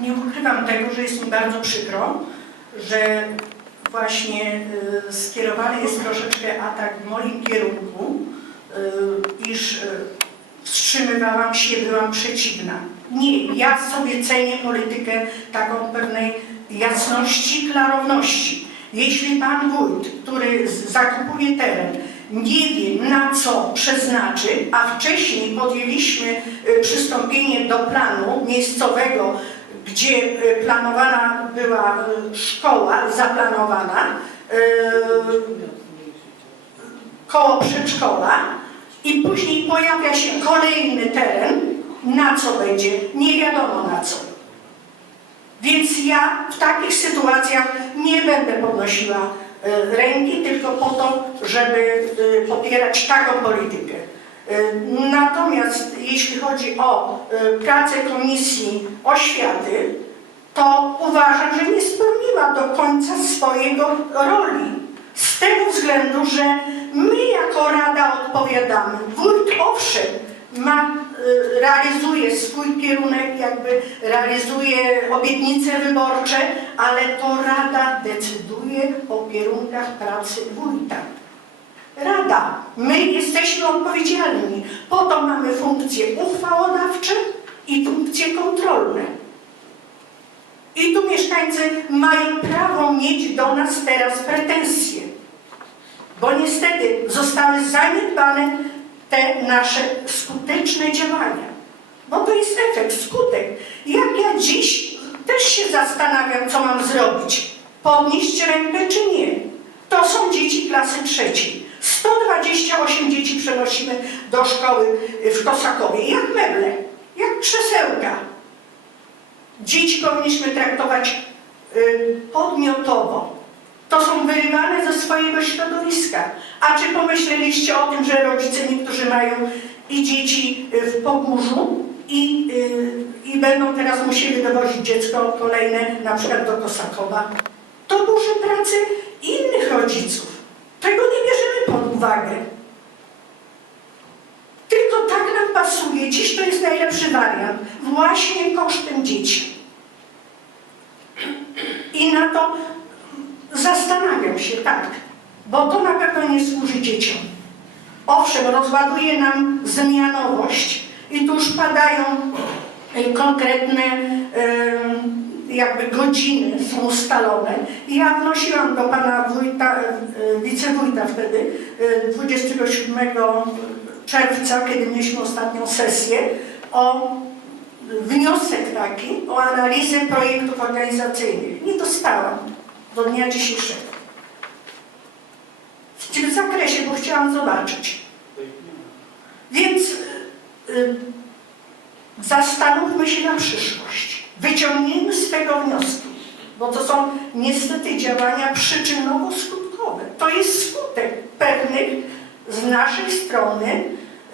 Nie ukrywam tego, że jest mi bardzo przykro, że właśnie y, skierowany jest troszeczkę atak w moim kierunku, y, iż y, wstrzymywałam się, byłam przeciwna. Nie, ja sobie cenię politykę taką pewnej jasności, klarowności. Jeśli pan wójt, który zakupuje teren, nie wie na co przeznaczy, a wcześniej podjęliśmy przystąpienie do planu miejscowego, gdzie y, planowana była y, szkoła, zaplanowana, y, koło przedszkola i później pojawia się kolejny teren, na co będzie, nie wiadomo na co. Więc ja w takich sytuacjach nie będę podnosiła e, ręki tylko po to, żeby e, popierać taką politykę. Natomiast jeśli chodzi o e, pracę Komisji Oświaty, to uważam, że nie spełniła do końca swojego roli. Z tego względu, że my jako Rada odpowiadamy. Wójt owszem ma, y, realizuje swój kierunek, jakby realizuje obietnice wyborcze, ale to Rada decyduje o kierunkach pracy wójta. Rada, my jesteśmy odpowiedzialni. Po to mamy funkcje uchwałodawcze i funkcje kontrolne. I tu mieszkańcy mają prawo mieć do nas teraz pretensje, bo niestety zostały zaniedbane te nasze skuteczne działania. Bo to jest efekt, skutek. Jak ja dziś też się zastanawiam, co mam zrobić. Podnieść rękę czy nie. To są dzieci klasy trzeciej. 128 dzieci przenosimy do szkoły w Kosakowie. Jak meble, jak krzesełka. Dzieci powinniśmy traktować y, podmiotowo. To są wyrywane ze swojego środowiska. A czy pomyśleliście o tym, że rodzice niektórzy mają i dzieci y, w Pogórzu i, y, i będą teraz musieli dowozić dziecko kolejne na przykład do Kosakowa? To duże pracy innych rodziców. Tego nie bierzemy pod uwagę. Tylko tak nam pasuje. Dziś to jest najlepszy wariant. Właśnie kosztem dzieci. I na to zastanawiam się, tak, bo to na pewno nie służy dzieciom. Owszem, rozładuje nam zmianowość i tu już padają e, konkretne e, jakby godziny są ustalone. I ja wnosiłam do pana wójta, e, wicewójta wtedy, e, 27 czerwca, kiedy mieliśmy ostatnią sesję, o wniosek taki o analizę projektów organizacyjnych. Nie dostałam do dnia dzisiejszego. W tym zakresie, bo chciałam zobaczyć. Więc y, zastanówmy się na przyszłość. Wyciągnijmy z tego wnioski, bo to są niestety działania przyczynowo-skutkowe. To jest skutek pewnych z naszej strony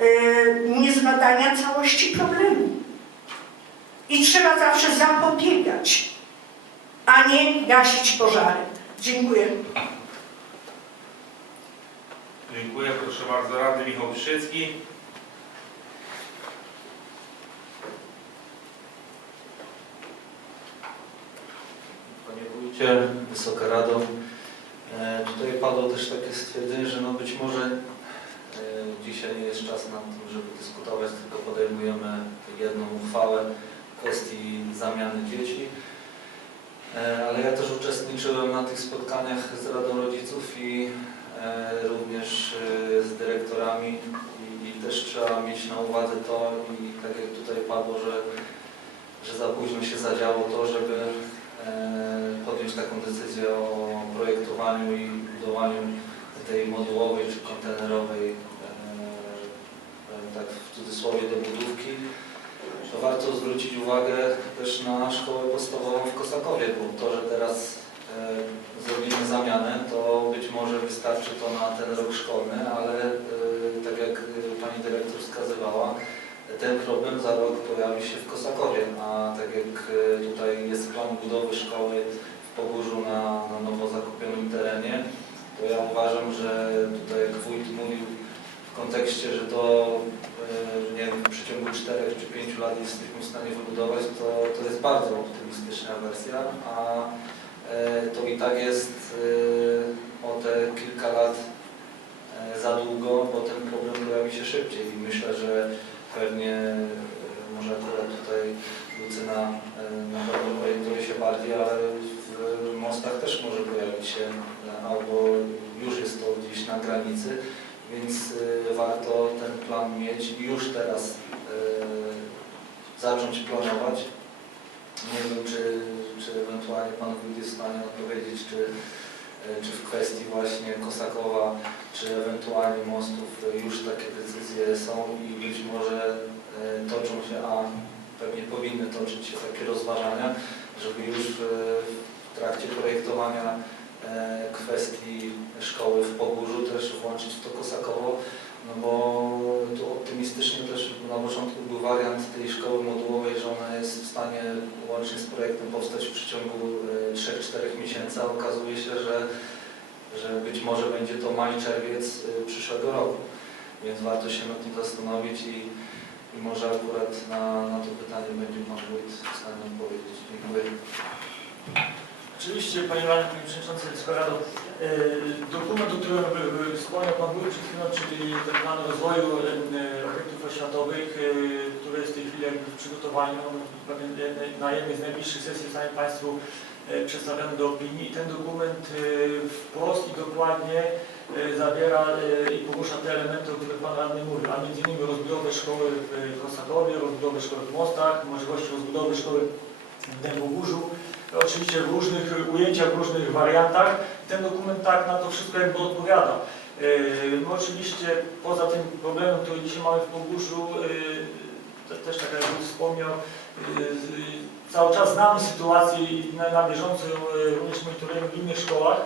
y, niezbadania całości problemu. I trzeba zawsze zapobiegać, a nie gasić pożary. Dziękuję. Dziękuję. Proszę bardzo, Radny Michał Wyszycki. Wysoka Rado, e, tutaj padło też takie stwierdzenie, że no być może e, dzisiaj nie jest czas na tym, żeby dyskutować, tylko podejmujemy jedną uchwałę w kwestii zamiany dzieci. E, Ale ja też uczestniczyłem na tych spotkaniach z Radą Rodziców i również z dyrektorami i, i też trzeba mieć na uwadze to i tak jak tutaj padło, że, że za późno się zadziało to, żeby podjąć taką decyzję o projektowaniu i budowaniu tej modułowej czy kontenerowej, e, powiem tak w cudzysłowie, dobudówki, to warto zwrócić uwagę też na szkołę podstawową w Kosakowie, bo to, że teraz e, zrobimy zamianę, to być może wystarczy to na ten rok szkolny, ale e, tak jak e, Pani Dyrektor wskazywała, ten problem za rok pojawi się w Kosakowie, a tak jak e, tutaj jest plan budowy szkoły w Pogórzu na, na nowo zakupionym terenie, to ja uważam, że tutaj jak wójt mówił w kontekście, że to e, nie wiem, w przeciągu 4 czy 5 lat jesteśmy w stanie wybudować, to, to jest bardzo optymistyczna wersja, a e, to i tak jest o te kilka lat za długo, bo ten problem pojawi się szybciej i myślę, że pewnie e, może tutaj Lucyna na pewno orientuje się bardziej, ale w mostach też może pojawić się e, albo już jest to gdzieś na granicy, więc e, warto ten plan mieć i już teraz zacząć planować. Nie wiem, czy, czy ewentualnie Pan Wójt jest w stanie odpowiedzieć, czy, czy w kwestii właśnie Kosakowa, czy ewentualnie mostów e, już takie decyzje są i być może e, toczą się, a pewnie powinny toczyć się takie rozważania, żeby już e, w trakcie projektowania e, kwestii szkoły w Pogórzu też włączyć w to Kosakowo, no bo tu optymistycznie też na początku był wariant tej szkoły modułowej, że ona jest w stanie łącznie z projektem powstać w przeciągu e, 3-4 miesięcy, a okazuje się, że, że być może będzie to maj, czerwiec e, przyszłego roku. Więc warto się nad tym zastanowić i, i może akurat na, na to pytanie będzie Pan Wójt w stanie odpowiedzieć. Dziękuję. Oczywiście, Panie Radny, Przewodniczący Rado, dokument, o którym wspomniał Pan Wójt czyli ten plan rozwoju y, obiektów oświatowych, y, który jest w tej chwili w przygotowaniu, jednej- na jednej z najbliższych sesji zostanie Państwu przedstawiony do opinii. Ten dokument wprost i dokładnie zawiera i porusza te elementy, o których Pan Radny mówił, a między innymi rozbudowę szkoły w Kosakowie, rozbudowę szkoły w Mostach, możliwości rozbudowy szkoły w Dębogórzu, oczywiście w różnych ujęciach, w różnych wariantach. Ten dokument tak na to wszystko jakby odpowiada. Yy, My oczywiście poza tym problemem, który dzisiaj mamy w Pogórzu, yy, te- też tak jak Wójt wspomniał, yy, cały czas znamy sytuację na, na bieżąco również monitorujemy w innych szkołach.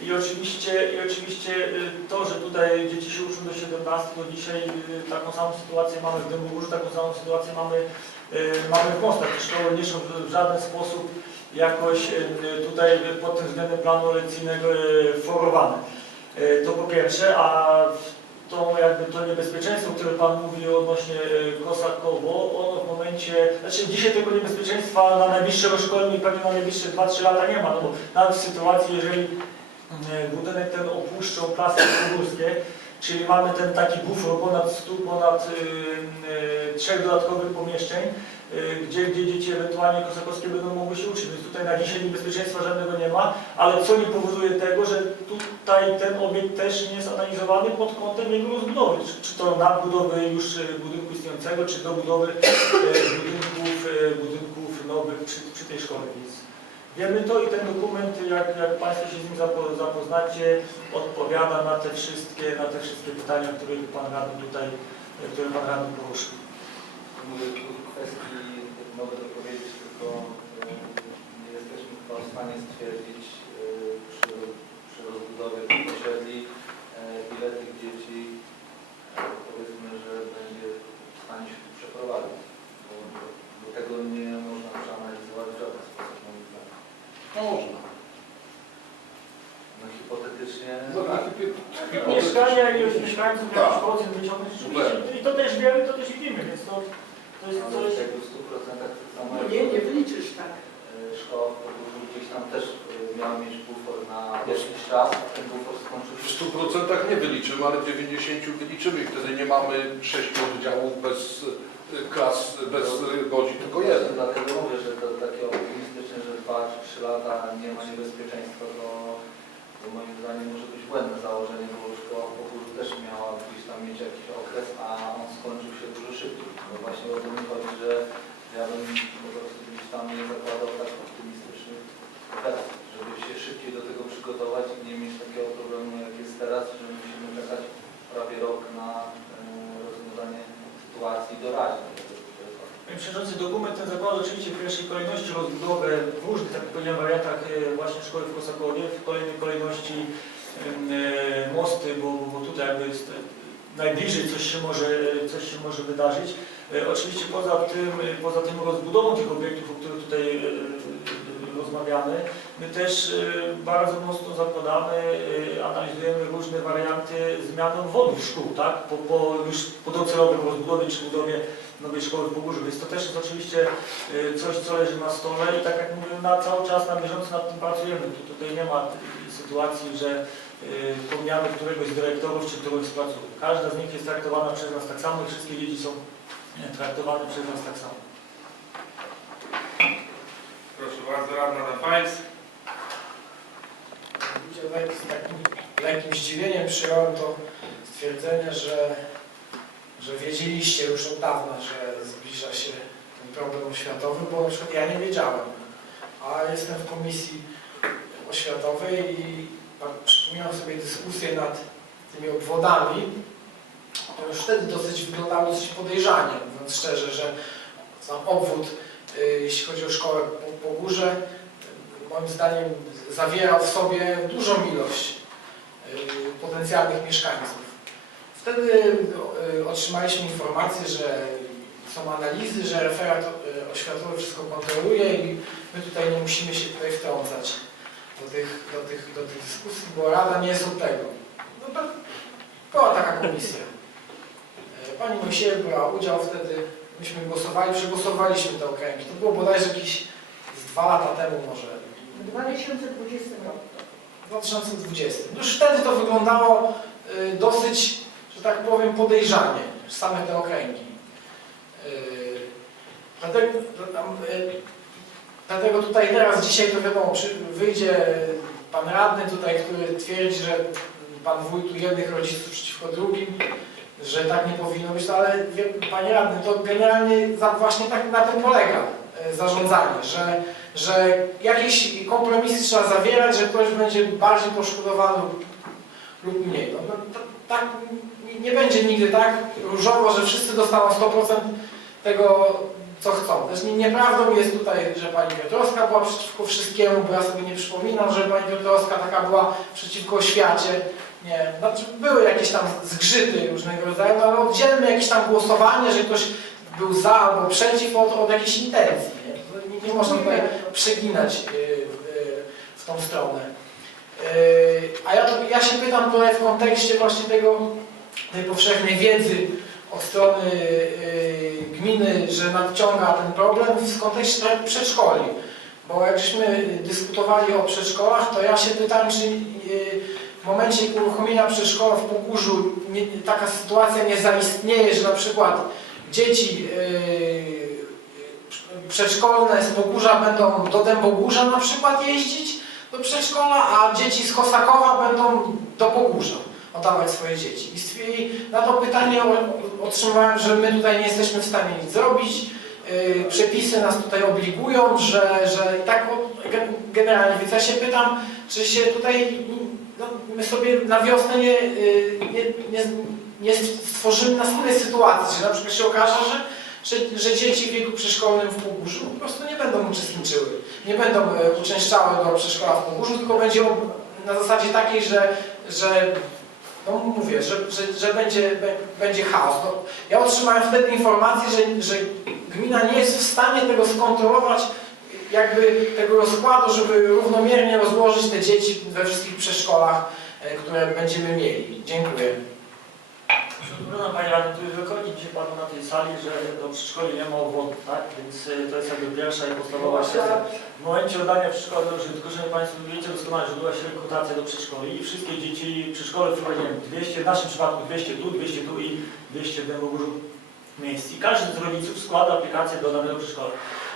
I oczywiście, I oczywiście to, że tutaj dzieci się uczą do 17, to dzisiaj taką samą sytuację mamy w Dębogórzu, taką samą sytuację mamy, mamy w Mostach. Te szkoły nie są w żaden sposób jakoś tutaj pod tym względem planu lekcyjnego e, forowane. To po pierwsze, a to jakby to niebezpieczeństwo, które Pan mówił odnośnie e, Kosakowo, ono w momencie, znaczy dzisiaj tego niebezpieczeństwa na najbliższe rozszkolenie pewnie na najbliższe 2-3 lata nie ma, no bo nawet w sytuacji, jeżeli e, budynek ten opuszczą plasty pogórskie, czyli mamy ten taki bufor ponad 100, ponad y, y, trzech dodatkowych pomieszczeń, gdzie, gdzie dzieci ewentualnie kosakowskie będą mogły się uczyć. Więc tutaj na dzisiaj niebezpieczeństwa żadnego nie ma, ale co nie powoduje tego, że tutaj ten obiekt też nie jest analizowany pod kątem jego rozbudowy. Czy, czy to nadbudowy już y, budynku istniejącego, czy dobudowy y, budynków, y, budynków nowych przy, przy tej szkole. Więc wiemy to i ten dokument, jak, jak Państwo się z nim zapo- zapoznacie, odpowiada na te wszystkie, na te wszystkie pytania, które Pan Radny tutaj, które Pan Radny poruszył. Mówię tu w kwestii, mogę dopowiedzieć, tylko e, nie jesteśmy chyba w stanie stwierdzić e, przy, przy rozbudowie tych osiedli, e, ile tych dzieci powiedzmy, że będzie w stanie się tu przeprowadzić. Bo bo tego nie można przeanalizować w żaden sposób moim zdaniem. Można. No hipotetycznie No, tak. hipotetycznie. Mieszkania ilość mieszkańców, Tak. jakiś procent wyciągnąć, rzeczywiście. I to też wiemy, to też widzimy, więc to, to jest coś... w 100% tak samo No nie, nie wyliczysz tak. e, szkoła w Podróży gdzieś tam też e, miała mieć bufor na jakiś czas, a ten bufor skończył W się 100% nie wyliczymy, ale w 90% wyliczymy i wtedy nie mamy sześciu oddziałów bez y, klas, bez y, godzin, tylko jeden. Dlatego mówię, że to takie optymistyczne, że 2 czy 3 lata nie ma niebezpieczeństwa, to, moim zdaniem może być błędne założenie, bo szkoła w też miała gdzieś tam mieć jakiś okres, a on skończył się dużo szybciej. No właśnie o to chodzi, że ja bym po prostu gdzieś tam nie zakładał tak optymistycznych wersji, żeby się szybciej do tego przygotować i nie mieć takiego problemu jak jest teraz, że musimy czekać prawie rok na e, rozwiązanie sytuacji doraźnej. Przewodniczący, dokument ten zakłada oczywiście w pierwszej kolejności rozbudowę w różnych, tak jak powiedziałem, wariantach e, właśnie szkoły w Kosakowie, w kolejnej kolejności e, mosty, bo, bo tutaj jakby jest e, najbliżej coś się może, coś się może wydarzyć. Oczywiście poza tym, poza tym rozbudową tych obiektów, o których tutaj rozmawiamy, my też bardzo mocno zakładamy, analizujemy różne warianty zmian obwodów szkół, tak? Po, po już po docelowym rozbudowie czy budowie nowej szkoły w Pogórzu, więc to też jest oczywiście y, coś, co leży na stole i tak jak mówię, na cały czas na bieżąco nad tym pracujemy. Tu, tutaj nie ma y, sytuacji, że y, pomijamy któregoś z dyrektorów czy któregoś z placówek. Każda z nich jest traktowana przez nas tak samo i wszystkie dzieci są traktowane przez nas tak samo. Proszę bardzo, radna. Widzicie, tak, z takim lekkim zdziwieniem przyjąłem to stwierdzenie, że, że wiedzieliście już od dawna, że zbliża się ten problem oświatowy, bo na przykład ja nie wiedziałem, a jestem w komisji oświatowej i przypominam sobie dyskusję nad tymi obwodami, to już wtedy dosyć wyglądało dosyć podejrzanie, mówiąc szczerze, że sam obwód, y, jeśli chodzi o szkołę po, po górze, moim zdaniem zawierał w sobie dużą ilość y, potencjalnych mieszkańców. Wtedy y, otrzymaliśmy informację, że są analizy, że referat y, oświatowy wszystko kontroluje i my tutaj nie musimy się tutaj wtrącać do tych, do tych, do tych dyskusji, bo Rada nie jest od tego. No, to była taka komisja. Y, Pani Mojsiejew brała udział wtedy, myśmy głosowali, przegłosowaliśmy te okręgi. To było bodajże jakieś z dwa lata temu może, W 2020 roku. w 2020. Już wtedy to wyglądało dosyć, tak powiem, podejrzanie, same te okręgi. Y, Dlatego, y, dlatego tutaj teraz, dzisiaj to wiadomo, wyjdzie pan radny tutaj, który twierdzi, że pan wójt tu jednych rodziców przeciwko drugim, że tak nie powinno być, no ale wie, panie radny, to generalnie właśnie tak na tym polega y, zarządzanie, że że jakieś kompromisy trzeba zawierać, że ktoś będzie bardziej poszkodowany lub, mniej. No, no, tak nie- będzie nigdy tak różowo, że wszyscy dostaną 100% tego, co chcą. Też nie- nieprawdą jest tutaj, że pani Piotrowska była przeciwko wszystkiemu, bo ja sobie nie przypominam, że pani Piotrowska taka była przeciwko oświacie. Nie, znaczy były jakieś tam zgrzyty różnego rodzaju, no ale oddzielmy jakieś tam głosowanie, że ktoś był za albo przeciw od, od jakiejś intencji. Nie, nie można tutaj przeginać y, y, w tą stronę. Y, A ja, ja się pytam tutaj w kontekście właśnie tego, tej powszechnej wiedzy od strony y, gminy, że nadciąga ten problem w kontekście trochę przedszkoli. Bo jak żeśmy dyskutowali o przedszkolach, to ja się pytam, czy w momencie uruchomienia przedszkola w Pogórzu nie, taka sytuacja nie zaistnieje, że na przykład dzieci y, przedszkolne z Pogórza będą do Dębogórza na przykład jeździć do przedszkola, a dzieci z Kosakowa będą do Pogórza oddawać swoje dzieci. I na to pytanie otrzymałem, że my tutaj nie jesteśmy w stanie nic zrobić, yy, przepisy nas tutaj obligują, że, że tak generalnie, więc ja się pytam, czy się tutaj, no, my sobie na wiosnę nie, yy, nie, nie, nie stworzymy następnej sytuacji, że na przykład się okaże, że że, że dzieci w wieku przedszkolnym w Pogórzu po prostu nie będą uczestniczyły, nie będą e, uczęszczały do przedszkola w Pogórzu, tylko będzie na zasadzie takiej, że, że no mówię, że, że, że będzie, będzie chaos. No, ja otrzymałem wtedy informację, że, że gmina nie jest w stanie tego skontrolować, jakby tego rozkładu, żeby równomiernie rozłożyć te dzieci we wszystkich przedszkolach, e, które będziemy mieli. Dziękuję. Tu jest wielokrotnie dzisiaj padło na tej sali, że do przedszkoli nie ma obwodów, tak? Więc y, to jest jakby pierwsza i podstawowa kwestia. W momencie oddania przedszkola do użytku, szanowni Państwo, wiecie doskonale, że odbyła się rekrutacja do przedszkoli i wszystkie dzieci przedszkole wprowadziłem 200, w naszym przypadku 200 tu, 200 tu i 200 w Dębogórzu miejsc. I każdy z rodziców składa aplikację do danego przedszkola.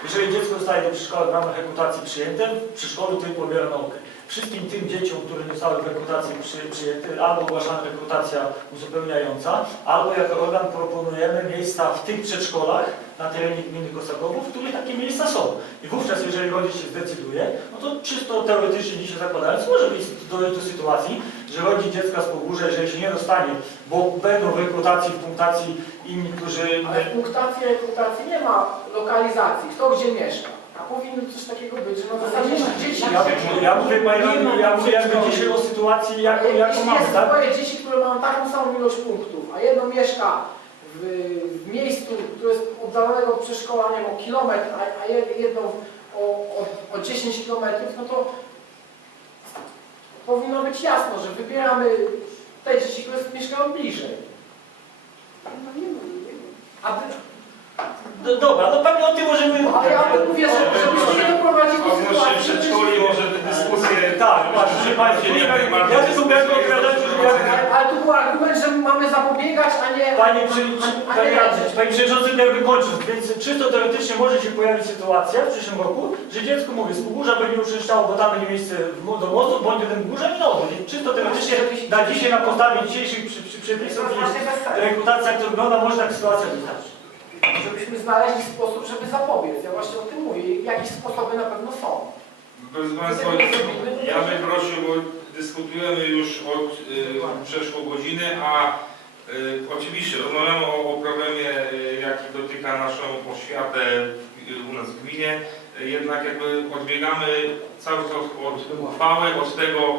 Jeżeli dziecko zostaje do przedszkola w ramach rekrutacji przyjęte, w przedszkolu tym pobiera naukę. Wszystkim tym dzieciom, które zostały w rekrutacji przy, przyjęte, albo ogłaszana rekrutacja uzupełniająca, albo jako organ proponujemy miejsca w tych przedszkolach na terenie gminy Kosakowów, w których takie miejsca są. I wówczas, jeżeli rodzic się zdecyduje, no to czysto teoretycznie dzisiaj zakładając, może być dojść do sytuacji, że rodzic dziecka z Pogórza, jeżeli się nie dostanie, bo będą w rekrutacji, w punktacji inni, którzy... Ale w punktacji rekrutacji nie ma lokalizacji, kto gdzie mieszka. A powinno coś takiego być, że na zasadzie dzieci... Ja, ja mówię, panie radny, ja mówię jakby dzisiaj o sytuacji, jaką, jaką Jeśli mamy, jest tak? dwoje dzieci, które mają taką samą ilość punktów, a jedno mieszka w, w miejscu, które jest oddalonego od przedszkola, nie wiem, o kilometr, a, a jed- jedno o, o, o 10 kilometrów, no to powinno być jasno, że wybieramy te dzieci, które mieszkają bliżej. No nie mówię. A wy, No, dobra, no pewnie o tym możemy... Ale ja mówię, że żebyśmy nie doprowadzili do Odnośnie sytuacji, przedszkoli może te dyskusje... Tak, właśnie, proszę Państwa, nie ja tylko będę odpowiadać, że. Ale, ale tu był argument, że mamy zapobiegać, a nie... Panie, przy- panie radny, panie przewodniczący, jakby kończąc, więc czysto teoretycznie może się pojawić sytuacja w przyszłym roku, że dziecko, mówię, z Pogórza będzie uczęszczało, bo tam będzie miejsce w mo- do mostu, bądź jeden górze i nowo. Więc czysto teoretycznie na dzisiaj na podstawie dzisiejszych przy, przy, przepisów i rekrutacji, jak to wygląda, może tak sytuacja wystarczyć. Żebyśmy znaleźli sposób, żeby zapobiec. Ja właśnie o tym mówię. Jakieś sposoby na pewno są. Proszę Państwa, ja bym prosił, bo dyskutujemy już od y, przeszło godziny, a y, oczywiście rozmawiamy o, o problemie, y, jaki dotyka naszą oświatę y, u nas w gminie, y, jednak jakby odbiegamy cały czas od uchwały, od tego,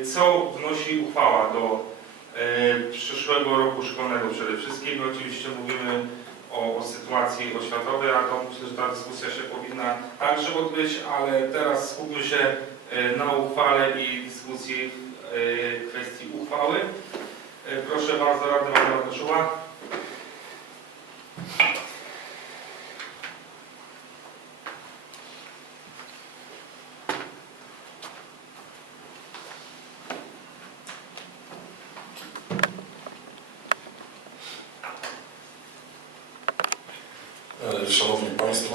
y, co wnosi uchwała do y, przyszłego roku szkolnego przede wszystkim. Oczywiście mówimy o, o sytuacji oświatowej, a to myślę, że ta dyskusja się powinna także odbyć, ale teraz skupmy się e, na uchwale i dyskusji w e, kwestii uchwały. E, Proszę bardzo, Radny Waldemar Koszuła. E, Szanowni Państwo,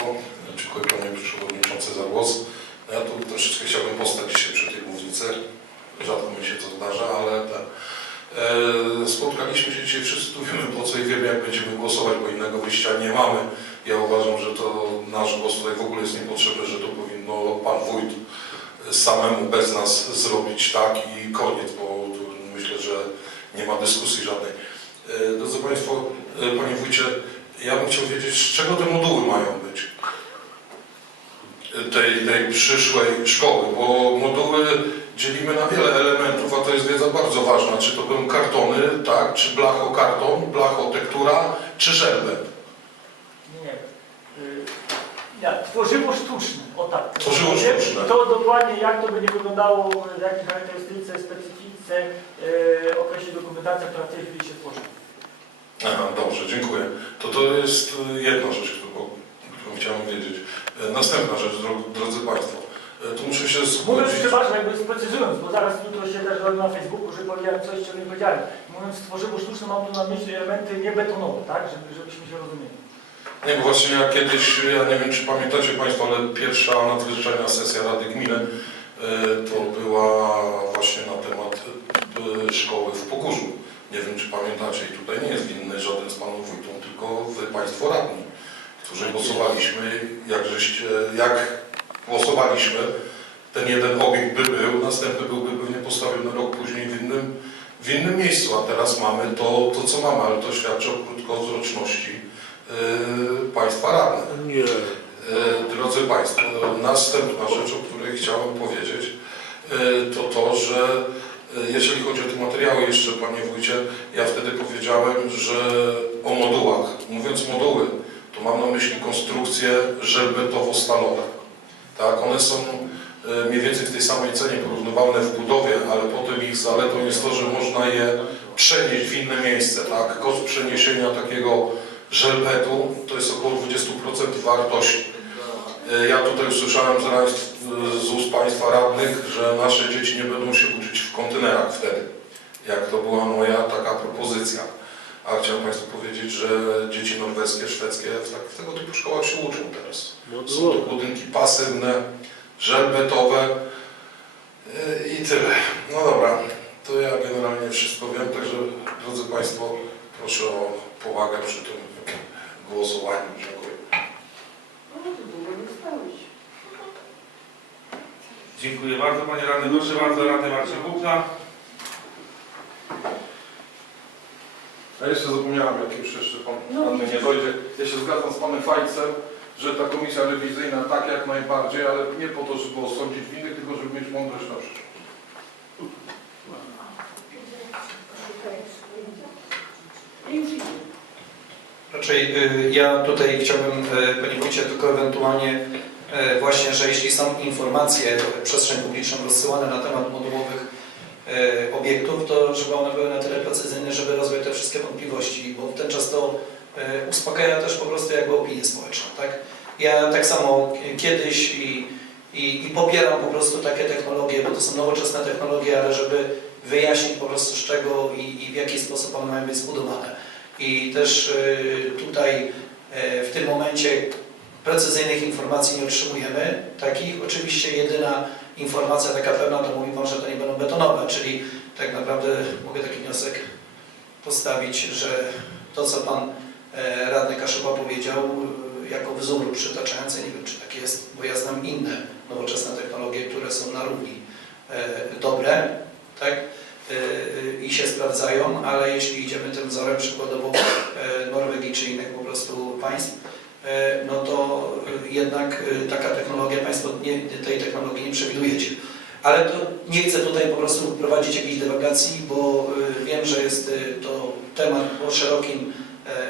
dziękuję Panie Przewodniczący za głos. Ja tu troszeczkę chciałbym postać dzisiaj przy tej mównicy. Rzadko mi się to zdarza, ale te, e, spotkaliśmy się dzisiaj, wszyscy tu wiemy po co i wiemy jak będziemy głosować, bo innego wyjścia nie mamy. Ja uważam, że to nasz głos tutaj w ogóle jest niepotrzebny, że to powinno Pan Wójt samemu bez nas zrobić tak i koniec, bo myślę, że nie ma dyskusji żadnej. E, Drodzy Państwo, e, Panie Wójcie, ja bym chciał wiedzieć, z czego te moduły mają być tej, tej przyszłej szkoły, bo moduły dzielimy na wiele elementów, a to jest wiedza bardzo ważna. Czy to będą kartony, tak, czy blachokarton, blachotektura, czy żelbet. Nie. Y, Jak? Tworzywo sztuczne, o tak. Tworzywo sztuczne. To dokładnie jak to będzie wyglądało, w jakiej charakterystyce, specyfice, y, okresie dokumentacja, która w tej chwili się tworzy. Aha, dobrze, dziękuję. To to jest y, jedna rzecz, którą, którą chciałem wiedzieć. E, Następna rzecz, dro- drodzy Państwo, e, tu muszę się Mówiąc, zgodzić. przepraszam, jakby sprecyzując, bo zaraz jutro się też robi na Facebooku, że powiedziałem coś, czego nie powiedziałem. Mówiąc tworzywo sztuczne, mam tu na myśli elementy niebetonowe, tak? Żeby, żebyśmy się rozumieli. Nie, bo właśnie ja kiedyś, ja nie wiem czy pamiętacie Państwo, ale pierwsza nadzwyczajna sesja Rady Gminy e, to była właśnie na temat e, szkoły w Pogórzu. Nie wiem czy pamiętacie i tutaj nie jest winny żaden z Panów Wójtów, tylko Wy Państwo radni, głosowaliśmy, jak, żeście, jak głosowaliśmy, ten jeden obiekt by był, następny byłby pewnie postawiony rok później w innym, w innym miejscu, a teraz mamy to, to co mamy, ale to świadczy o krótkowzroczności yy, Państwa radnych. Nie. Yy, Drodzy Państwo, następna rzecz, o której chciałem powiedzieć, yy, to to, że yy, jeżeli chodzi o te materiały jeszcze, Panie Wójcie, ja wtedy powiedziałem, że o modułach. Mówiąc moduły, to mam na myśli konstrukcje żelbetowo-stalowe. Tak, one są yy, mniej więcej w tej samej cenie porównywalne w budowie, ale potem ich zaletą jest to, że można je przenieść w inne miejsce. Tak? Koszt przeniesienia takiego żelbetu to jest około 20% wartości. E, Ja tutaj usłyszałem państw, z ust Państwa radnych, że nasze dzieci nie będą się uczyć w kontenerach wtedy, jak to była moja taka propozycja. A chciałem Państwu powiedzieć, że dzieci norweskie, szwedzkie w, tak, w tego typu szkołach się uczą teraz. Są to budynki pasywne, żelbetowe e, i tyle. No dobra, to ja generalnie wszystko wiem, także drodzy Państwo, proszę o powagę przy tym głosowaniu. Dziękuję. Dziękuję bardzo Panie Radny. Proszę bardzo, Radny Marcin Bukna. Ja jeszcze zapomniałem, jak już jeszcze Pan Radny nie dojdzie. Ja się zgadzam z Panem Fajcem, że ta komisja rewizyjna tak jak najbardziej, ale nie po to, żeby osądzić winnych, tylko żeby mieć mądrość na przyszłość. Raczej y, ja tutaj chciałbym, y, Panie Wójcie, tylko ewentualnie y, właśnie, że jeśli są informacje w przestrzeń publiczną rozsyłane na temat modułowych obiektów, to żeby one były na tyle precyzyjne, żeby rozwiać te wszystkie wątpliwości, bo ten czas to e, uspokaja też po prostu jakby opinię społeczną, tak? Ja tak samo kiedyś i, i, i popieram po prostu takie technologie, bo to są nowoczesne technologie, ale żeby wyjaśnić po prostu z czego i, i w jaki sposób one mają być zbudowane. I też e, tutaj e, w tym momencie precyzyjnych informacji nie otrzymujemy. Takich oczywiście jedyna informacja taka pewna, to mówi Pan, że to nie będą betonowe, czyli tak naprawdę mogę taki wniosek postawić, że to co Pan e, Radny Kaszuba powiedział e, jako wzór przytaczający, nie wiem czy tak jest, bo ja znam inne nowoczesne technologie, które są na równi e, dobre, tak? I się sprawdzają, ale jeśli idziemy tym wzorem przykładowo Norwegii czy innych po prostu państw, no to e, jednak e, taka technologia, Państwo nie, tej technologii nie przewidujecie. Ale to nie chcę tutaj po prostu prowadzić jakiejś dywagacji, bo e, wiem, że jest e, to temat o szerokim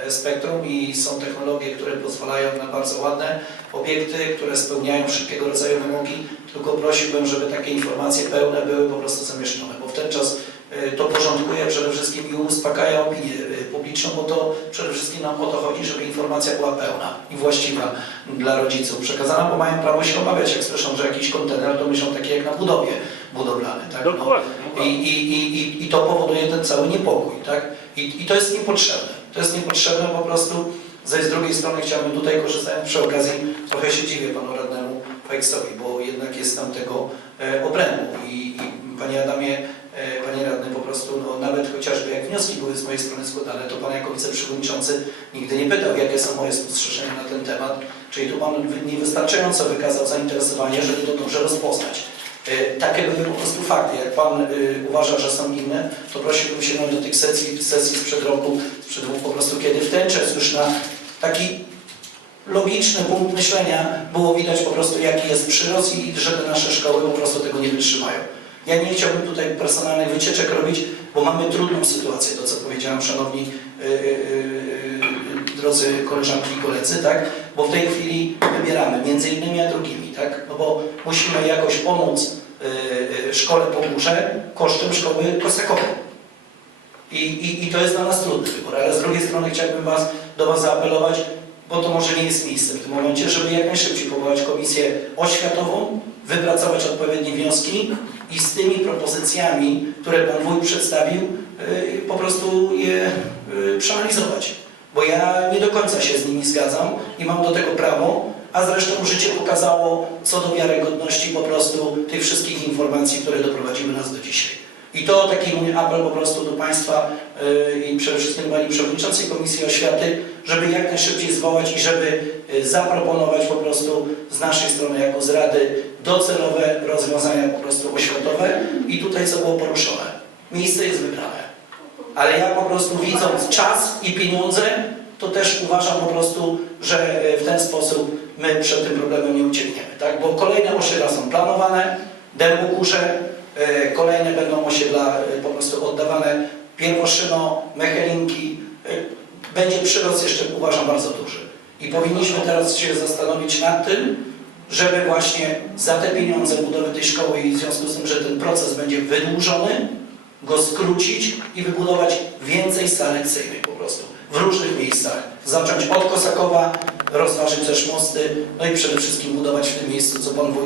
e, spektrum i są technologie, które pozwalają na bardzo ładne obiekty, które spełniają wszelkiego rodzaju wymogi, tylko prosiłbym, żeby takie informacje pełne były po prostu zamieszczone, bo w ten czas e, to porządkuje przede wszystkim i uspokaja opinię e, publiczną, bo to przede wszystkim nam o to chodzi, żeby informacja była pełna i właściwa dla rodziców przekazana, bo mają prawo się obawiać, jak słyszą, że jakiś kontener, to myślą takie jak na budowie budowlane. Tak? No, i, i, i, I to powoduje ten cały niepokój, tak? I, I to jest niepotrzebne. To jest niepotrzebne po prostu. Zaś z drugiej strony chciałbym tutaj, korzystając przy okazji, trochę się dziwię panu radnemu Fajksowi, bo jednak jest tam tego e, obrębu. I, I panie Adamie, e, panie radny, po prostu, no, nawet chociażby jak wnioski były z mojej strony składane, to pan jako wiceprzewodniczący nigdy nie pytał, jakie są moje spostrzeżenia na ten temat. Czyli tu pan wy- niewystarczająco wykazał zainteresowanie, żeby to dobrze rozpoznać. E, Takie były po prostu fakty. Jak Pan y, uważa, że są inne, to prosiłbym się do tych sesji, sesji sprzed roku, sprzed dwóch po prostu, kiedy w ten czas już na taki logiczny punkt myślenia było widać po prostu jaki jest przyrost i że te nasze szkoły po prostu tego nie wytrzymają. Ja nie chciałbym tutaj personalnych wycieczek robić, bo mamy trudną sytuację, to co powiedziałem, szanowni y, y, y, drodzy koleżanki i koledzy, tak? Bo w tej chwili wybieramy między innymi a drugimi, tak? No bo musimy jakoś pomóc y, y, szkole Pogórze kosztem szkoły Kosakowej. I, i, I to jest dla nas trudny wybór, ale z drugiej strony chciałbym was, do Was zaapelować, bo to może nie jest miejsce w tym momencie, żeby jak najszybciej powołać komisję oświatową, wypracować odpowiednie wnioski i z tymi propozycjami, które Pan Wójt przedstawił, yy, po prostu je yy, przeanalizować. Bo ja nie do końca się z nimi zgadzam i mam do tego prawo, a zresztą życie pokazało co do wiarygodności po prostu tych wszystkich informacji, które doprowadziły nas do dzisiaj. I to taki mój apel po prostu do Państwa yy, i przede wszystkim Pani Przewodniczącej Komisji Oświaty, żeby jak najszybciej zwołać i żeby zaproponować po prostu z naszej strony jako z Rady docelowe rozwiązania po prostu oświatowe i tutaj co było poruszone. Miejsce jest wybrane. Ale ja po prostu widząc czas i pieniądze, to też uważam po prostu, że yy, w ten sposób my przed tym problemem nie uciekniemy. Tak? Bo kolejne osiedla są planowane, Dębu Kurze, E, Kolejne będą osiedla e, po prostu oddawane Pierwoszyno, Mechelinki. E, Będzie przyrost jeszcze uważam bardzo duży. I powinniśmy teraz się zastanowić nad tym, żeby właśnie za te pieniądze budowy tej szkoły i w związku z tym, że ten proces będzie wydłużony, go skrócić i wybudować więcej sal lekcyjnych po prostu w różnych miejscach. Zacząć od Kosakowa, rozważyć też mosty, no i przede wszystkim budować w tym miejscu, co Pan Wójt